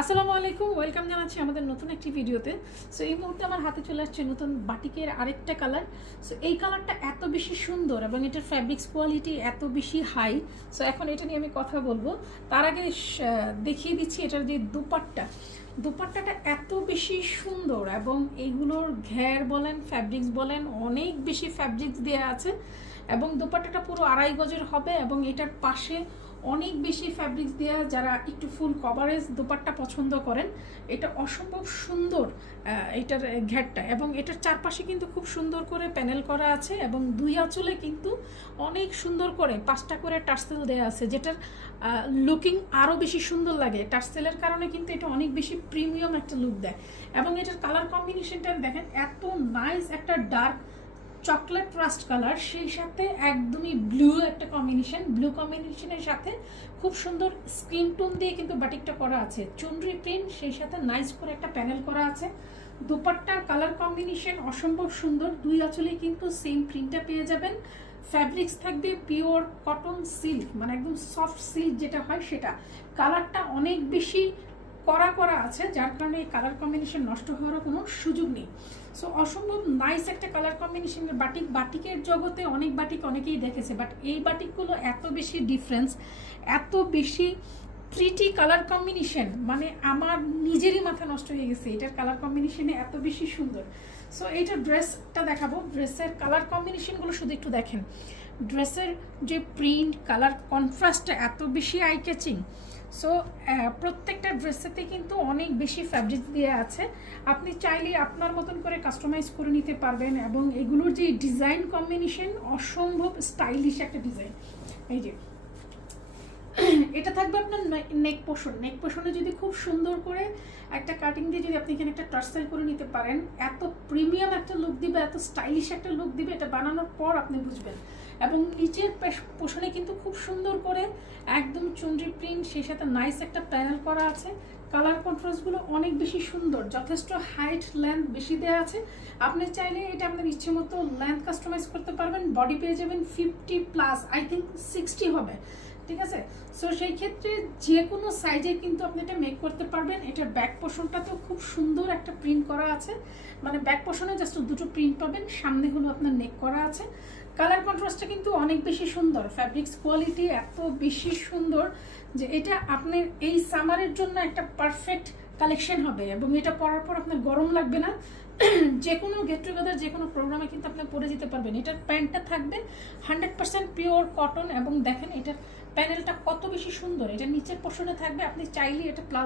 আসসালামু আলাইকুম, ওয়েলকাম জানাচ্ছি আমাদের নতুন একটি ভিডিওতে। সো এই মুহূর্তে আমার হাতে চলে আসছে নতুন বাটিকের আরেকটা কালার। সো এই কালারটা এত বেশি সুন্দর এবং এটার ফ্যাব্রিক্স কোয়ালিটি এত বেশি হাই। সো এখন এটা নিয়ে আমি কথা বলবো। তার আগে দেখিয়ে দিচ্ছি এটার যে দুপাট্টাটা এত বেশি সুন্দর এবং এইগুলোর ঘের বলেন ফ্যাব্রিক্স বলেন অনেক বেশি ফ্যাব্রিক্স দেওয়া আছে এবং দুপাট্টাটা পুরো 2.5 গজের হবে এবং এটার পাশে অনেক বেশি ফ্যাব্রিক্স দেওয়া। যারা একটু ফুল কভারেজ দুপাট্টা পছন্দ করেন, এটা অসম্ভব সুন্দর এটার ঘেরটা এবং এটার চারপাশে কিন্তু খুব সুন্দর করে প্যানেল করা আছে এবং দুই আঁচলে কিন্তু অনেক সুন্দর করে 5টা করে টার্সেল দেওয়া আছে, যেটার লুকিং আরও বেশি সুন্দর লাগে। টার্সেলের কারণে কিন্তু এটা অনেক বেশি প্রিমিয়াম একটা লুক দেয় এবং এটার কালার কম্বিনেশনটা দেখেন এত নাইস, একটা ডার্ক চকলেট রাস্ট কালার, সেই সাথে একদমই ব্লু একটা কম্বিনেশন, ব্লু কম্বিনেশনের সাথে খুব সুন্দর স্কিন টোন দিয়ে কিন্তু বাটিকটা করা আছে, চুনরি প্রিন্ট, সেই সাথে নাইস করে একটা প্যানেল করা আছে। দুপাট্টার কালার কম্বিনেশন অসম্ভব সুন্দর, দুই আঁচলে কিন্তু সেম প্রিন্টটা পেয়ে যাবেন। ফ্যাব্রিক্স থাকবে পিওর কটন সিল্ক, মানে একদম সফট সিল্ক যেটা হয় সেটা। কালারটা অনেক বেশি করা আছে, যার কারণে এই কালার কম্বিনেশন নষ্ট হওয়ারও কোনো সুযোগ নেই। সো অসম্ভব নাইস একটা কালার কম্বিনেশনের বাটিকের জগতে অনেক বাটিক অনেকেই দেখেছে, বাট এই বাটিকগুলো এত বেশি ডিফারেন্স, এত বেশি প্রিটি কালার কম্বিনেশন, মানে আমার নিজেরই মাথা নষ্ট হয়ে গেছে এটার কালার কম্বিনেশনে এত বেশি সুন্দর। সো এইটার ড্রেসটা দেখাবো, ড্রেসের কালার কম্বিনেশনগুলো শুধু একটু দেখেন। ড্রেসের যে প্রিন্ট কালার কন্ট্রাস্টটা এত বেশি আই ক্যাচিং। সো প্রত্যেকটা ড্রেসেতে কিন্তু অনেক বেশি ফ্যাব্রিক্স দিয়ে আছে, আপনি চাইলে আপনার মতন করে কাস্টমাইজ করে নিতে পারবেন এবং এগুলোর যে ডিজাইন কম্বিনেশন অসম্ভব স্টাইলিশ একটা ডিজাইন। এই যে এটা থাকবে আপনার নেক পোর্শনে যদি খুব সুন্দর করে একটা কাটিং দিয়ে যদি আপনি এখানে একটা টার্সেল করে নিতে পারেন, এত প্রিমিয়াম একটা লুক দিবে, এত স্টাইলিশ একটা লুক দিবে, এটা বানানোর পর আপনি বুঝবেন। এবং নিচের পোর্শনে কিন্তু খুব সুন্দর করে একদম চুনরি প্রিন্ট, সেই সাথে নাইস একটা প্যানেল করা আছে। কালার কন্ট্রাস্টগুলো অনেক বেশি সুন্দর, যথেষ্ট হাইট লেন্থ বেশি দেওয়া আছে। আপনি চাইলে এটা আপনার ইচ্ছে মতো লেন্থ কাস্টমাইজ করতে পারবেন। বডি পেয়ে যাবেন 50+, আই থিঙ্ক 60 হবে, ঠিক আছে। সো সেই ক্ষেত্রে যে কোনো সাইজে কিন্তু আপনি এটা মেক করতে পারবেন। এটার ব্যাক পোর্শনটাতেও খুব সুন্দর একটা প্রিন্ট করা আছে, মানে ব্যাক পোর্শনে জাস্ট দুটো প্রিন্ট পাবেন, সামনে হলো আপনার নেক করা আছে। কালার কন্ট্রাস্টটা কিন্তু অনেক বেশি সুন্দর, ফ্যাব্রিক্স কোয়ালিটি এত বেশি সুন্দর যে এটা আপনার এই সামারের জন্য একটা পারফেক্ট কালেকশন হবে এবং এটা পরার পর আপনার গরম লাগবে না। যে কোনো গেট টুগেদার, যে কোনো প্রোগ্রামে কিন্তু আপনি পরে যেতে পারবেন। এটার প্যান্টটা থাকবে 100% পিওর কটন এবং দেখেন এটার প্যানেলটা কত বেশি সুন্দর, এটা নিচের পোর্শনে থাকবে, আপনি চাইলে এটা